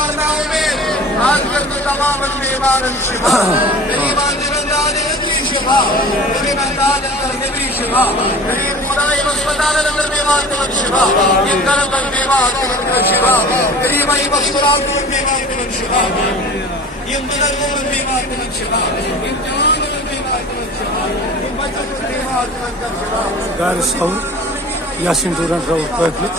مسلمانوں میں آج کل تو تمام بیمار شفا غریب آدمان شفا غریب انداز غریبی شفا غریب خدای مسلمان اندر بیمار کو شفا یہ کرم بیمار کو شفا غریب ای مسلمان کو بیمار کو شفا یہ بزرگوں کو بیمار کو شفا یہ جوانوں کو بیمار کو شفا یہ بچوں کو بیمار کو شفا Gayri savun Yasin Duran Rauf Böklet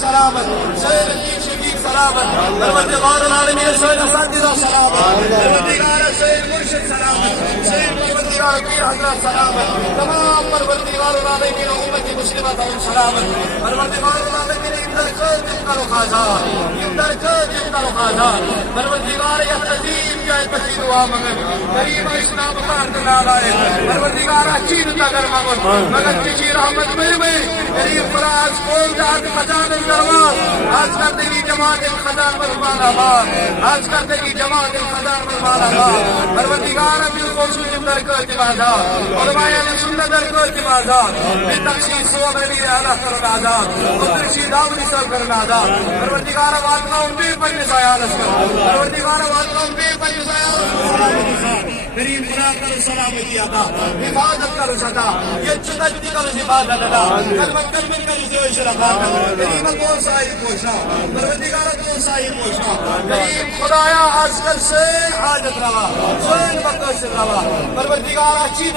سلامت سید رفیق شفیق سلامت پروردگار العالمین سید اساتذہ سلامت پروردگار سید مرشد سلامت سید پروردگار پیر حضرات سلامت تمام پروردگار العالمین امت مسلمہ سلامت پروردگار العالمین اندر جن کا رخاذات اندر جن کا رخاذات پروردگار عظیم جائے پسی دعا مگر کریم اسلام کارد نالائے پروردگار چین تگر مگر مگر کسی رحمت میں کریم فراز کول ذات خزان الدربار آج کر تیری جماعت خزان مسلمان آباد آج کر تیری جماعت خزان مسلمان آباد پروردگار ابھی کوشش اندر کو اعتمادات علماء اہل سنت در کو اعتمادات بے تخصیص صوب علی اعلیٰ کرن آزاد قدرشی داوری سب کرن آزاد پروردگار واقعہ ان بے پنج سیالت کر پروردگار واقعہ ان بے پنج سیالت کریم خدا کر سلامتی عطا حفاظت کر ستا یہ چتجتی کر حفاظت عطا کلمت کلمت کر جوش رکھا کریم کون سائی پوشا پروردگار کون سائی پوشا کریم خدایا آج کل سے حاجت روا سوین بکش روا پروردگار چیز